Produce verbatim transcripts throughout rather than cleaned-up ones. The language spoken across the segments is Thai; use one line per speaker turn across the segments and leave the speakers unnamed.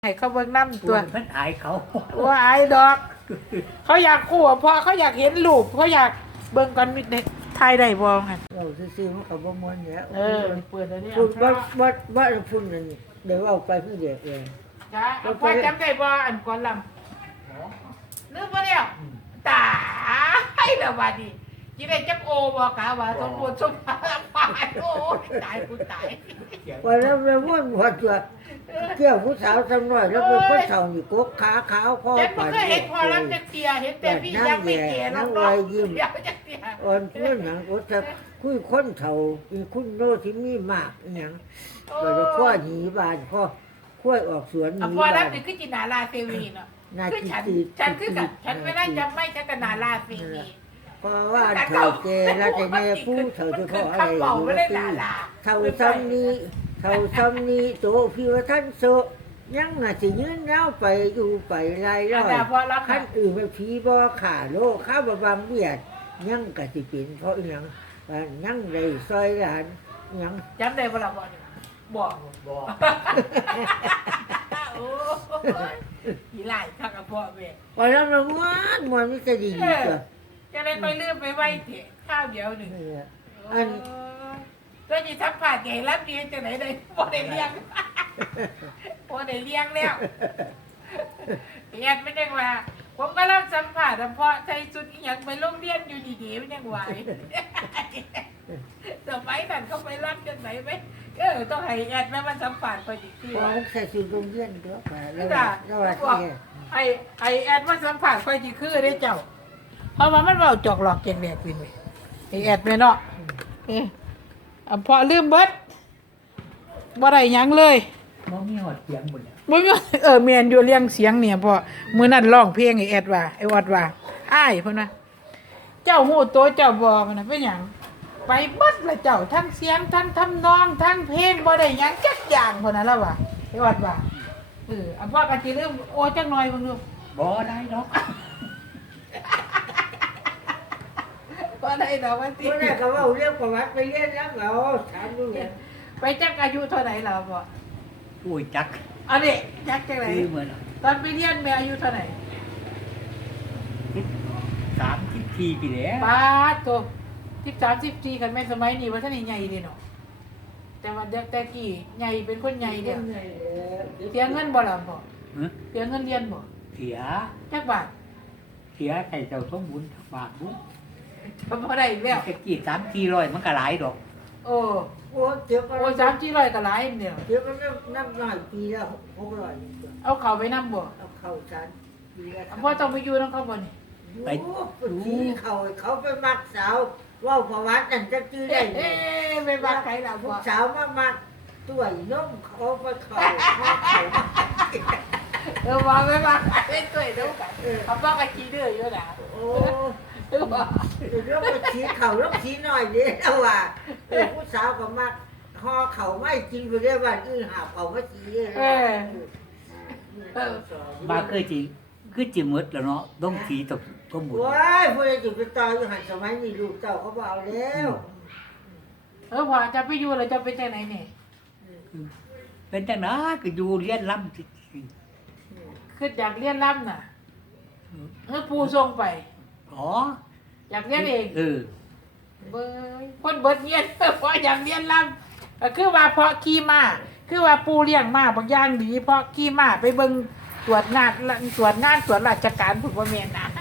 ให้เขาเบิ่งน้ำตัว
เพิ่นอายเขา
ว่าไอ้ดอก เขาอยากคู่เพราะเขาอยากเห็นรูปเขาอยากเบิ่งกันมิดไทยได้บ่หั่น
เราซื้อๆมันก็บ่ม่วนแล้ว
เออเปิดอันนี้
พุ่นบ่บ่บ่พุ่นนั่นเดี๋ยวเอาไปผู้เดียวเอง
จ้าเอาพอจำได้บ่อันก่อนลำนึกบ่แล้วตายแล้วบัดนี้สิได้จักโอบ่กะว่าสมบูรณ์สมบัติตายโอ้ยตายกูตาย
ว่าแล้วแม่ม่วนบ่ตัวเกี่ยวผู้สาวจังน้อยแล้วเป็นคนเฒ่านี่กกขาขาวพ่อ
ฉันบ่
ปาน
เคยเห็นพอลำจักเที่ยเห็นแต่พี่ยังไม่แก่แล้วเนาะเดี๋ยวจักเที่ย
อ่อนเพื่อนหยังก็จะคุยคนเฒ่าอีคุณโนที่มีมากอีหยังก็จะข้อหนีบ้านข้อข้อยออกสวนห
อ่ะ
นี
พอ
บ้า
รับ
น
นี่คือจินาราเทวีเนาะ
นา
คือ
จิ
ฉัน
ตี
ฉันคือกันฉันไม่ได้จำไม่ฉันก็นาราเทวี
เพราะว่าเฒ่าแก่แล้วแต่แม่ผู้เฒ่าจะขออะไร
คำเบาไม่ได้นารา
เท่าซ้ำนี้เท่าซ้ำนี้โตพี่ว่าท่านโซยังน่ะสิยืนแล้วไปอยู่ไปไล่ร้
อัน
อย
ดาพอรับ
ขั้นอื่นไปผีบ่ขาโลข้าบบังเบียดยังกะสิเป็นเพราะอิหยังว่ายังได้ซอยหลานอิหยัง
จำได้บ่ล่ะบ่เนี่ยบอก
บอก
โอ้ยอีหลายคักกับพ่อแม่
พอแล้วมันม้วนม้วนมันจะดี
เออ
จ้ะ
จะได้ไปลืมไปไว้เถอะข้าวเดียวหนึ่ง
นี่แหละ
อันก็จะทับผ่าแก่รับเรียนจะไหนได้บ่ได้เลี้ยงบ่ได้เลี้ยงแล้วเรียนไม่ได้ว่า ผมก็รับสัมผัสเพราะใส่ชุดอีหยังไปโรงเรียนอยู่ดีๆไม่ยังไหวสมัยนั้นเขาไปรับจังไหนไหมเออต้องให้แอดแม่มันสัมผัสพอดีคือ
พอมันใส่ชุดโรงเรียนเด้อไปแล้ว
จ้ะ
แล้วว่าที่
ไอ้ไอ้แอดมันสัมผัสพอดีคือได้เจ้า เพราะว่ามันเว้าจอกหลอกเก่งแหลกวินเว้ยไอ้แอดแม่เนาะเอ้อพอลืมเบิดบ่ได้หยังเลย
บ่มีหอดเสียงหมดเนี่ย
บ่มีเออแม่นอยู่เลี้ยงเสียงเนี่ยพ่อมื้อนั้นร้องเพลงไอ้แอดว่าไอ้ออดว่าอ้ายเพิ่นว่าเจ้าฮู้โตเจ้าบ่มันน่ะเป็นหยังไปเบิดละเจ้าทั้งเสียงทั้งทำนองทั้งเพลงบ่ได้หยังจักอย่างเพิ่นน่ะแล้วว่าไอ้ออดว่าเอออันพ่อก็สิลืมโอ้จักหน่อยเบิ่งดู
บ่ได้ดอก
บ่ได้ดอกว่าติ
คนแรกก็ว่าเรียกประวัติไปเรียนแล้วเราถามดูเนี่ย
ไปจักอายุเท่าไหร่แล้วพ่อ
อุ้ยจัก
อันนี้จักจังไหน
คือเหมือน
ตอนไปเรียนแม่อายุเท่าไหร่
สามสิบสี่ปีแล้ว
ป้าดโตสิบสามสิบสี่กันแม่นสมัยนี้ว่าท่านใหญ่เด้เนาะแต่ว่าเด็กแต่กี้ใหญ่เป็นคนใหญ่เด้อเสียเงินบ่ล่ะพ่อ
ฮะ
เสียเงินเรียนบ่
เสีย
จักบาท
เสียใส่เจ้าสมบูรณ์บาทบุ้ง
ก็บ่ได้อีกแล้ว
ตะกี้สามสี่ร้อยมันก็หลายดอก
โอ้
โอ้เดี๋ยวก็
โอ้สามสี่ร้อยก็หลายเดียว
เดี๋ยวก็นับนับหน่อยปีละหกร้อย
เอาเข้าไปนำบ่
เอาเข้าชั้นปีละ
พ่อต้องไปอยู่นำเขาบ่นี่
ไปทีเขาเขาไปมักสาวว่าประวัตินั่นจะจื้อได้
เอ๊ะไปบักใครล่ะ
พว
พ่อก
สาวมามักตัวน้มเขาไปเขาเขาเขา
เออว่าไปบักเอ้ยตัวเด้อกันเขาบอกกันขี้ดื้ออยู่น่ะ
โอ้
เออว่า
เดี๋ยวไปชี้เขาแล้วชี้หน่อยเดียวว่าผู้สาวก็มักห่อเขาไม่จริงไปเรียกว่าอื้อหาเขาไม่จริง
เออเออ
บาเคยจิคือจิหมดแล้วเนาะต้องสีตกสมบูรณ์
ว้ายพวกนี้จะไปต่ออยู่หันสมัยนี้ลูกเจ้าเขาบอกแล้ว
เออพ่อจะไปอยู่แล้วจะไปจังไหนนี่
เป็นจังนะก็อยู่เรียนลำสิ
คืออยากเรียนล่ำน่ะเออปูส่งไป
อ๋อ
อยากเรียนเอง
เออ
เบ้ยคนเบิดเรียน เพราะอยากเรียนล่ำก็คือว่าเพราะขี่ม้าคือว่าปูเลี้ยงม้าบางอย่างดีเพราะขี่ม้าไปเบิ่งตรวจงานตรวจงานตรวจราชการผุดบ่แม่นนะ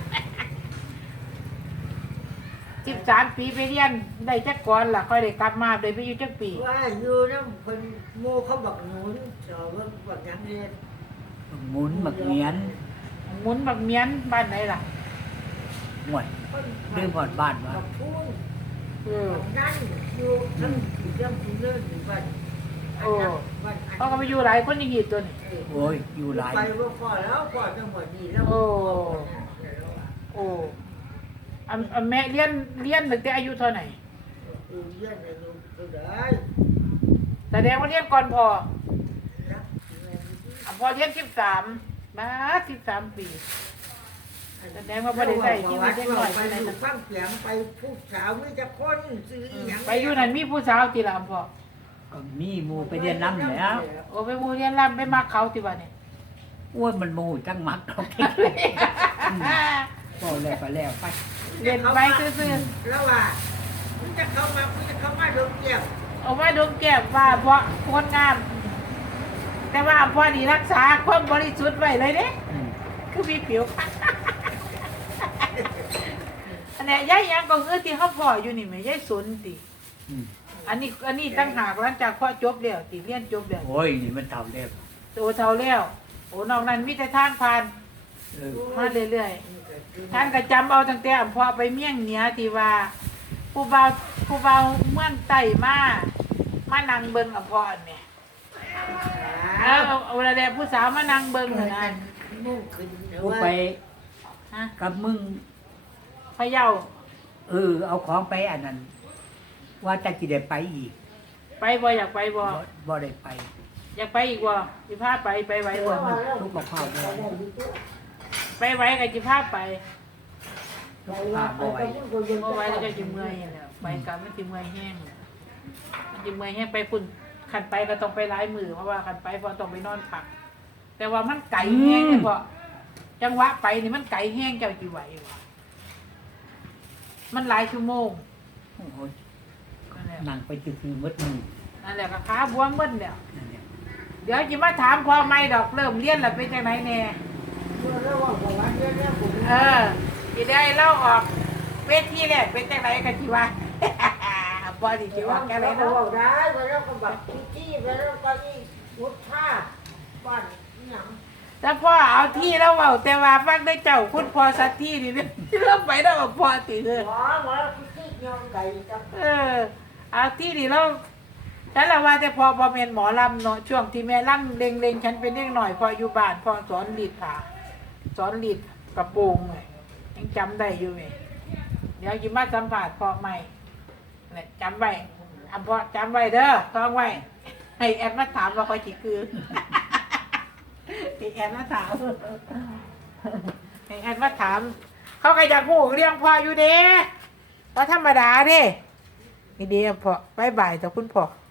สิบสามปีไปเรียนได้จักก่อนล่ะค่อยได้กลับมาได้ไปอยู่จักปี
ว่าอยู่น้ำคนโมเขาบอกหนุนสอบว่าบอกยังเรียน
หมุนหมักเหมียน
หมุนบักเมียนบ้านไหนล่ะ
หมดลืมหอดบ้านว่า
บอกพูด
เออ
นั่นอยู่ทั้งเรื่องคุณเรื่องอยู่บ้านวัน
เขาก็ไปอยู่หลายคนอย่างนี้ตัวนี้
โอ้ยอยู่หลาย
ไปว่าพ่อแล้วพ่อจังหวัดนี้แล้ว
โอ้ โอ้อันอันแม่เรียนเรียนตั้งแต่อายุเท่าไหร่
เออเยี่ยนอายุก็ได้
แสดงว่าเรียนก่อนพออ่ะพอเรียนสิบสามมาสิบสามปีแสดงว่าบ่ได้ใส่ที่มันเด็กน้อย
ไป
ไปไหน
อยู่ฟังเสียงไปผู้สาวไม่จะคนซื้ออย่าง
ไปอยู่นั่นมีผู้สาวติละอำพ่อ
ก็มีหมูไปเรียนน้ำแล้ว
โอ้ไปหมู่เรียนรำไปมักเขาติว่าเนี่ย
อ้วนมันโมโหจังมักเราพอแล้วก็แล้วไป
เรียนไปซื่อ
แล้วว่ามันจะเข้ามามันจะเข้ามาดมแก้ว
ๆเอาไว้ดมแก้มว่าเพราะคนงาม แต่ว่าพอนี่รักษาความบริสุทธิ์ไว้เลยเด้
อืม
คือมีผิว อันเนี้ยยายยังก็คือที่เขาพ่ออยู่นี่แหมยายสนติ
อืม
อันนี้อันนี้ตั้งหากหลังจากพ่อจบแล้วติเรียนจบแล้ว
โอ้ยนี่มันเท่าแล้ว
โตเท่าแล้วโอ้นอกนั้นมีแต่ทางผ่าน
เออ
มาเรื่อยๆท่านก็จำเอาตั้งแต่อำพอไปเมี่ยงเหนือที่ว่าผู้บ่าวผู้บ่าวเมืองใต้มามานั่งเบิ่งอำพออันเนี่ยเออเอาเอาละแดผู้สาวมานั่งเบิ่งหั่นนะ
มุ่งขึ้นหรือ
กู
ว่า
ไป
ฮะ
กับมึง
พะเยา
เออ เอาของไปอันนั้น ว่าจะกี่ได้ไปอีก
ไปบ่อยากไปบ่
บ่บ่ได้ไป
อยากไปอีกบ่สิพาไปไปไหวบ่
ทุกข์กับข้าวบ่ไหว
ไปไหวก็สิพาไป
ทุกข์กับข้าวบ่ไหว
บ่ไหวแล้วก็สิเมื่อยนั่นแหล้วไปก็มันสิเมื่อยแห้งมันสิเมื่อยแห้งไปพุ่นคันไปก็ต้องไปหลายมื้อเพราะว่าคันไปพอต้องไปนอนพัก แต่ว่ามันไกลแห้งเนี่ยพอจังหวะไปนี่มันไกลแห้งเจ้าจีไหววะมันหลายชั่วโมง
โอ้โห
นั่นแหละ
นั่งไปจืดๆมืดมือ
นั่นแหละก็ขาบวมเบิ้ลแล้ว
นั่นแหละ
เดี๋ยวจะมาถามพ่อไม่ดอกเริ่มเรียนแล้วเป็นจังไหนแน่
แล้วว่าของวันนี้เนี่ยผม
เออจะได้เล่าออกเวทีแรกเป็นจังไหนกันจีว่า พอดีจีว่าแกอะไร
เรา
เนาะ
บอกได้แล้วก็แบบที่แล้วก็นี่วุฒิภาพบ้านนี่หยัง
แต่พ่อเอาที่แล้วเบาแต่ว่าฟังได้เจ้าคุณพ่อสักที่นี่เนี่ย เริ่มไปแล้วบอกพ่อติเลย
หมอหมอที่ยองไก่จัง
เออเอาที่นี่แล้วฉันละว่าแต่พอบอมเมนหมอลำเนาะช่วงที่แม่ลำเล็งเล็งๆฉันเป็นเด็กหน่อยพออยู่บ้านพอสอนลีดขาสอนลีดกระโปรงเลยยังจำได้อยู่เลยเดี๋ยวยิมาสัมผัสพอใหม่เนี่ยจำไว้อันพอจำไว้เด้อต้องไว้ให้แอนมาถามว่าคอยจีคือ ให้แอนมาถามให้แอนมาถาม เขาก็อยากพูดเรื่องพ่ออยู่เด้เพราะธรรมดาเด้นี่เดียวพ่อบายบายต่อคุณพ่อ